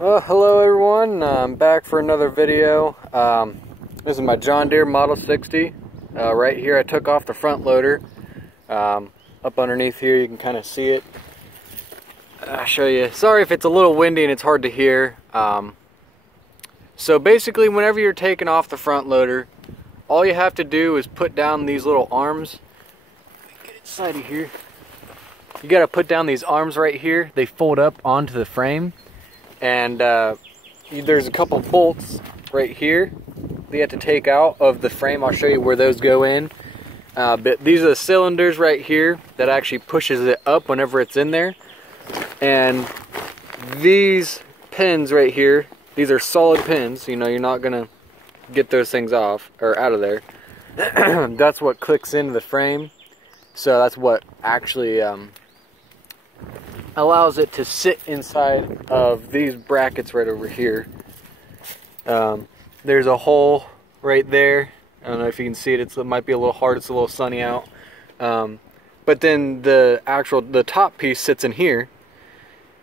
Well, hello everyone. I'm back for another video. This is my John Deere Model 60. Right here I took off the front loader. Up underneath here you can kind of see it. I'll show you. Sorry if it's a little windy and it's hard to hear. So basically whenever you're taking off the front loader, all you have to do is put down these little arms. Get inside of here. You got to put down these arms right here. They fold up onto the frame. And there's a couple bolts right here that you have to take out of the frame. I'll show you where those go in. But these are the cylinders right here that actually pushes it up whenever it's in there. And these pins right here, these are solid pins. You know, you're not going to get those things off or out of there. That's what clicks into the frame. So that's what actually allows it to sit inside of these brackets right over here. There's a hole right there. I don't know if you can see it. It might be a little hard. It's a little sunny out. But then the top piece sits in here,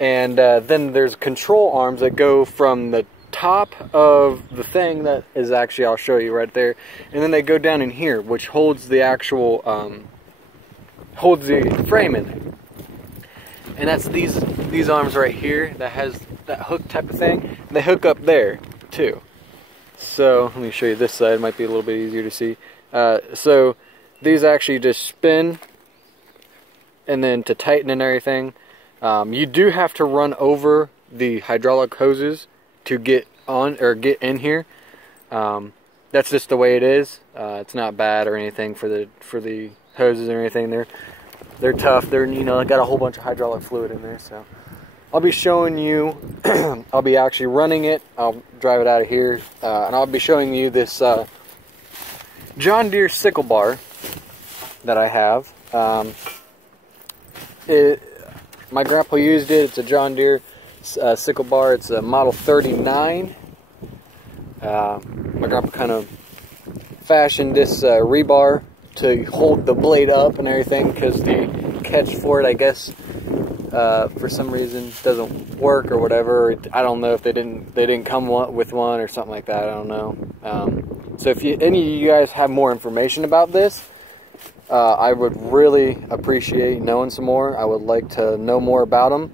and then there's control arms that go from the top of the thing that is actually, I'll show you right there, and then they go down in here, which holds the actual holds the frame in there. And that's these arms right here that has that hook type of thing. And they hook up there too. So let me show you this side. It might be a little bit easier to see. So these actually just spin, and then to tighten and everything, you do have to run over the hydraulic hoses to get on or get in here. That's just the way it is. It's not bad or anything for the hoses or anything. They're tough. They're, you know, got a whole bunch of hydraulic fluid in there. So I'll be showing you. I'll be actually running it. I'll drive it out of here, and I'll be showing you this John Deere Sickle bar that I have. My grandpa used it. It's a John Deere Sickle bar. It's a model 39. My grandpa kind of fashioned this rebar to hold the blade up and everything, because the catch for it, I guess, for some reason doesn't work or whatever. I don't know if they didn't come with one or something like that. I don't know. So if any of you guys have more information about this, I would really appreciate knowing some more. I would like to know more about them.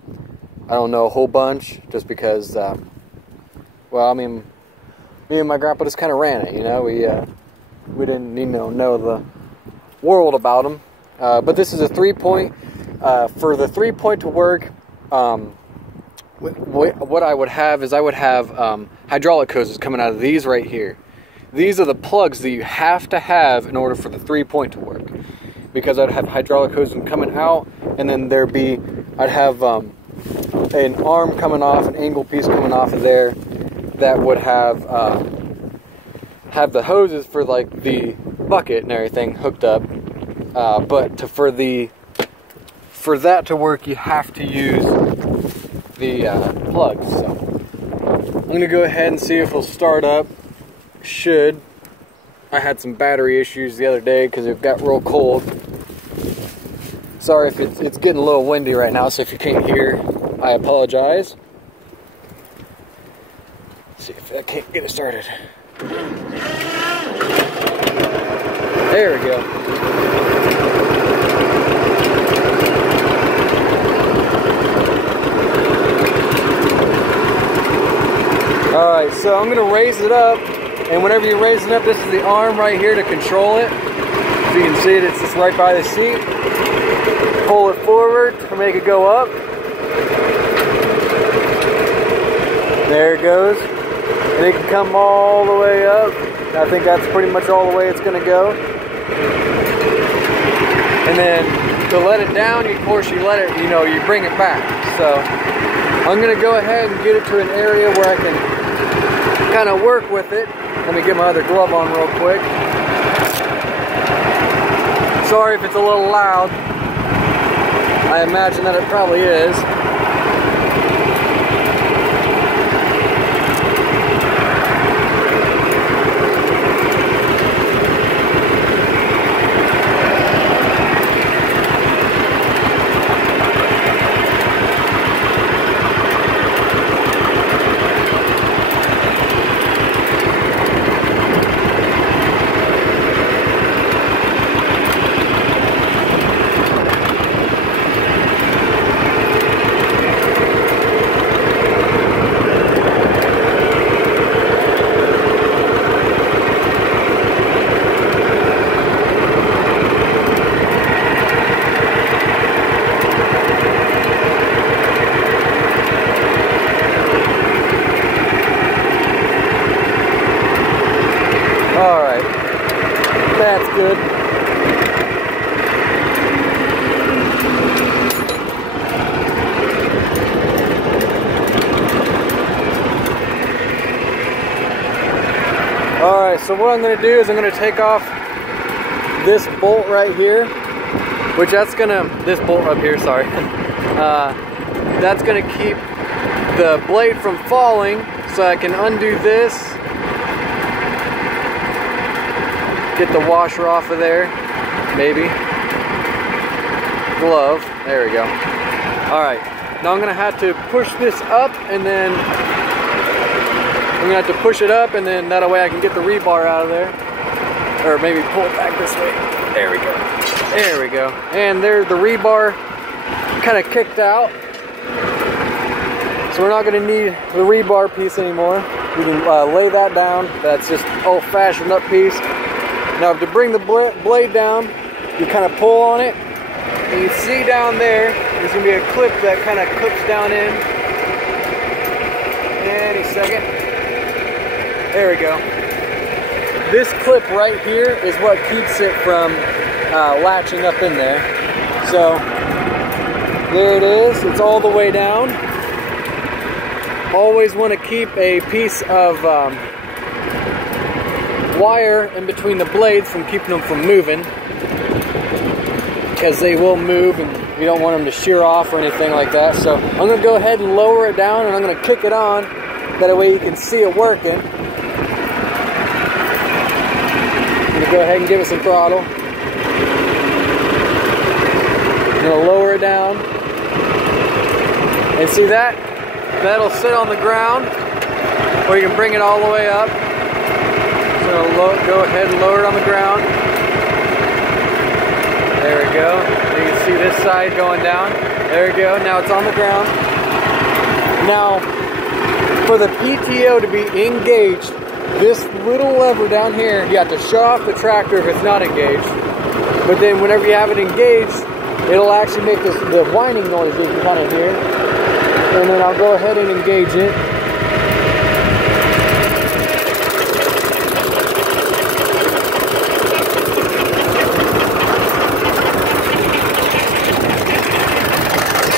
I don't know a whole bunch, just because, well, I mean, me and my grandpa just kind of ran it, you know. We didn't, you know the world about them. But this is a 3-point. For the 3-point to work, what I would have is hydraulic hoses coming out of these right here. These are the plugs that you have to have in order for the 3-point to work, because I'd have hydraulic hoses coming out, and then I'd have an arm coming off, an angle piece coming off of there that would have the hoses for like the bucket and everything hooked up. But for that to work, you have to use the plugs. So I'm going to go ahead and see if it'll start up. Should. I had some battery issues the other day because it got real cold. Sorry if it's getting a little windy right now, so if you can't hear, I apologize. Let's see if I can't get it started. There we go. Alright, so I'm going to raise it up, and whenever you raise it up, this is the arm right here to control it. If you can see it, it's just right by the seat. Pull it forward to make it go up. There it goes. And it can come all the way up. I think that's pretty much all the way it's going to go. And then to let it down, of course, you let it, you know, you bring it back. So I'm going to go ahead and get it to an area where I can kind of work with it. Let me get my other glove on real quick. Sorry if it's a little loud. I imagine that it probably is. good. Alright, so what I'm going to do is I'm going to take off this bolt right here, which that's going to, this bolt up here, sorry, that's going to keep the blade from falling, so I can undo this, get the washer off of there, maybe, glove, there we go. Alright, now I'm going to have to push this up, and then I'm going to have to push it up, and then that way I can get the rebar out of there. Or maybe pull it back this way. There we go. There we go. And there's the rebar kind of kicked out. So we're not going to need the rebar piece anymore. You can lay that down. That's just old-fashioned up piece. Now to bring the blade down, you kind of pull on it. And you see down there, there's going to be a clip that kind of clips down in. Any second. There we go. This clip right here is what keeps it from latching up in there. So there it is. It's all the way down. Always want to keep a piece of wire in between the blades from keeping them from moving, because they will move and you don't want them to shear off or anything like that. So I'm going to go ahead and lower it down, and I'm going to kick it on. That way you can see it working. Go ahead and give it some throttle. I'm going to lower it down. And see that? That'll sit on the ground, or you can bring it all the way up. So go ahead and lower it on the ground. There we go. You can see this side going down. There we go. Now it's on the ground. Now, for the PTO to be engaged, this little lever down here, you have to shut off the tractor if it's not engaged. But then whenever you have it engaged, it'll actually make the whining noise you can kind of hear. And then I'll go ahead and engage it.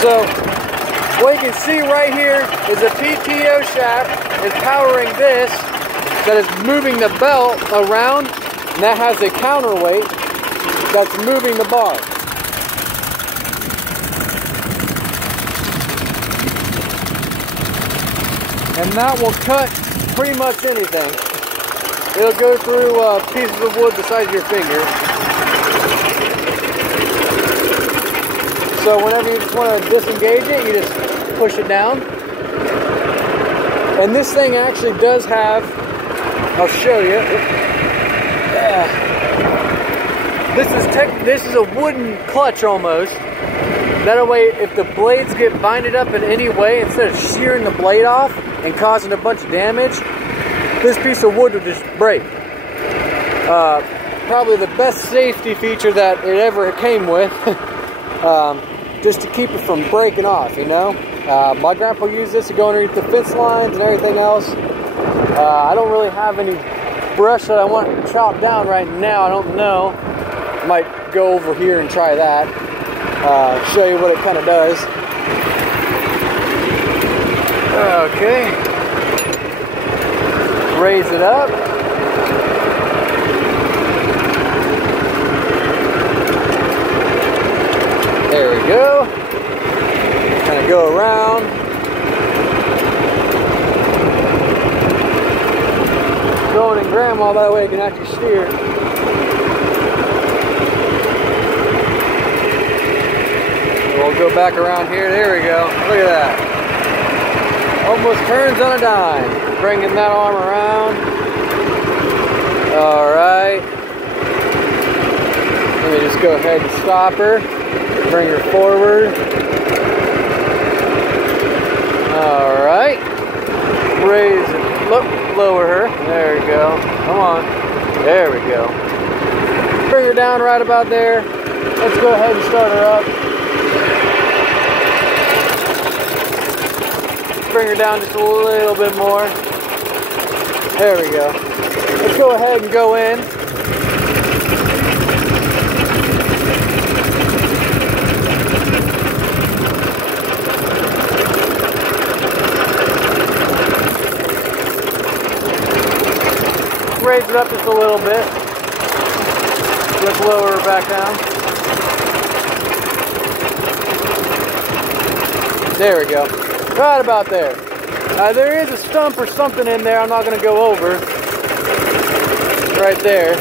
So what you can see right here is a PTO shaft is powering this, that is moving the belt around, and that has a counterweight that's moving the bar. And that will cut pretty much anything. It'll go through pieces of wood the size of your finger. So whenever you just want to disengage it, you just push it down. And this thing actually does have, I'll show you. This is a wooden clutch almost. That way, if the blades get binded up in any way, instead of shearing the blade off and causing a bunch of damage, this piece of wood will just break. Probably the best safety feature that it ever came with, just to keep it from breaking off, you know? My grandpa used this to go underneath the fence lines and everything else. I don't really have any brush that I want chopped down right now. I don't know. Might go over here and try that. Show you what it kind of does. Okay. Raise it up. There we go. Kind of go around. Going in grandma, by the way, can actually steer. We'll go back around here. There we go. Look at that. Almost turns on a dime. Bringing that arm around. Alright. Let me just go ahead and stop her. Bring her forward. Alright. Raise it. Lower her. There we go. Come on. There we go. Bring her down right about there. Let's go ahead and start her up. Bring her down just a little bit more. There we go. Let's go ahead and go in. raise it up just a little bit. Let's lower her back down. There we go. Right about there. There is a stump or something in there I'm not going to go over. Right there.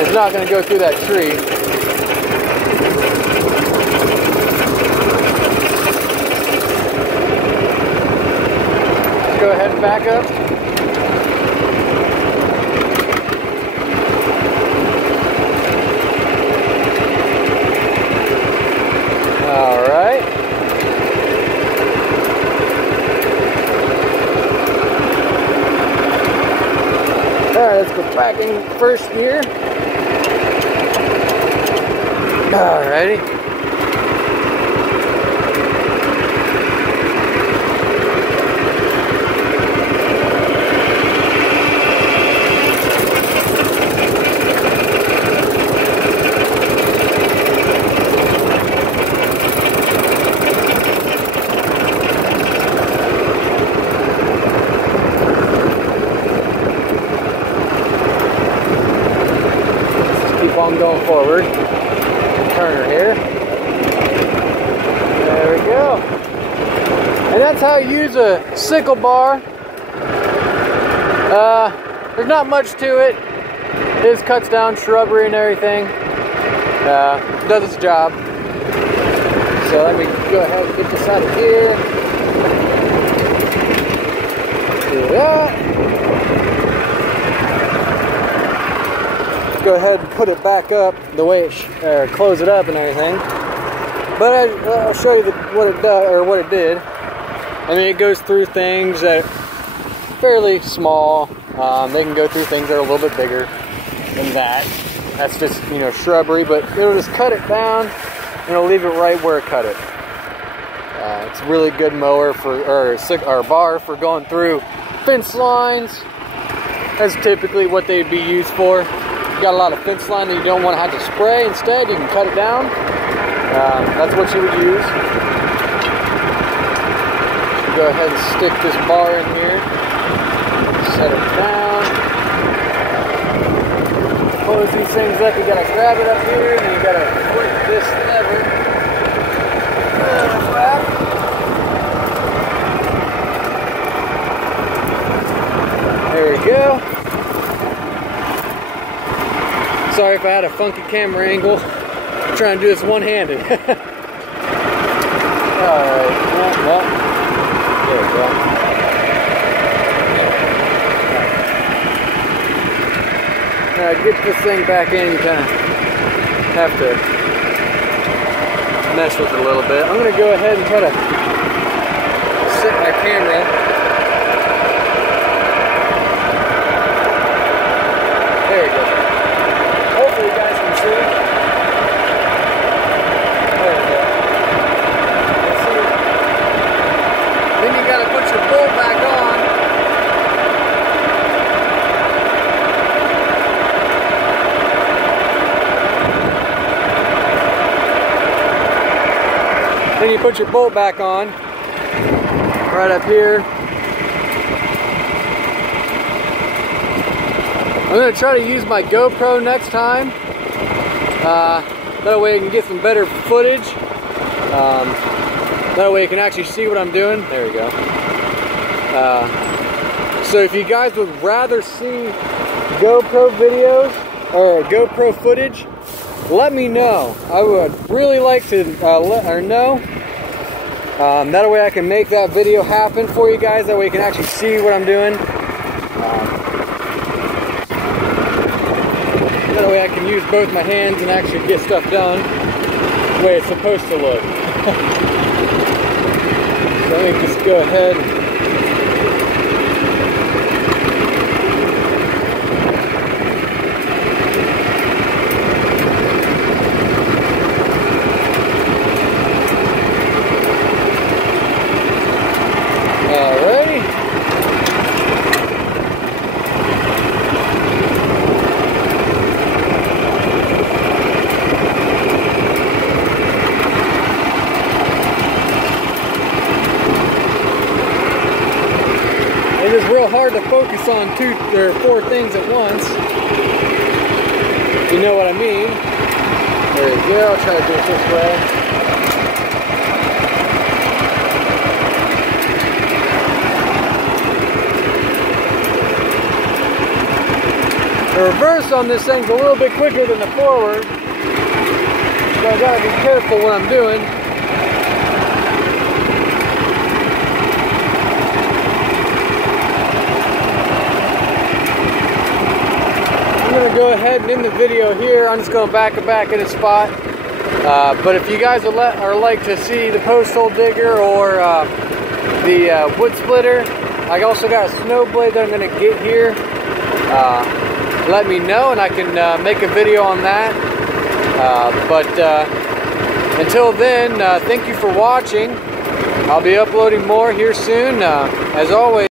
It's not going to go through that tree. Let's go ahead and back up. All right. All right, let's go back in first gear. Alrighty. Let's keep on going forward. Turner here. There we go. And that's how you use a sickle bar. There's not much to it. It just cuts down shrubbery and everything. Does its job. So let me go ahead and get this out of here. Do that. Go ahead and put it back up the way it close it up and everything. But I'll show you what it does, or what it did. I mean, it goes through things that are fairly small. They can go through things that are a little bit bigger than that. That's just, you know, shrubbery, but it'll just cut it down and it'll leave it right where it cut it. It's a really good mower for, or bar for going through fence lines. That's typically what they'd be used for. You got a lot of fence line that you don't want to have to spray. Instead, you can cut it down. That's what you would use. Go ahead and stick this bar in here. Set it down. Close these things up. You gotta grab it up here, and you gotta click this lever. Back. There we go. Sorry if I had a funky camera angle. I'm trying to do this one-handed. Alright, well, there we go. Now get this thing back in, you kind of have to mess with it a little bit. I'm going to go ahead and try to set my camera. There you go. Hopefully you guys can see. There you go. Let's see. Then you got to put your bolt back on. Then you put your bolt back on, right up here. I'm going to try to use my GoPro next time. That way I can get some better footage. That way you can actually see what I'm doing. There we go. So if you guys would rather see GoPro videos or GoPro footage, let me know. I would really like to let her know. That way I can make that video happen for you guys. That way you can actually see what I'm doing. That way I can use both my hands and actually get stuff done the way it's supposed to look. So let me just go ahead. It's real hard to focus on 2 or 4 things at once. You know what I mean? There we go. I'll try to do it this way. The reverse on this thing's a little bit quicker than the forward, so I gotta be careful what I'm doing. I'm gonna go ahead and end the video here. I'm just gonna back it back in a spot. But if you guys are like to see the post hole digger or the wood splitter, I also got a snow blade that I'm gonna get here. Let me know and I can make a video on that. Until then, thank you for watching. I'll be uploading more here soon. As always,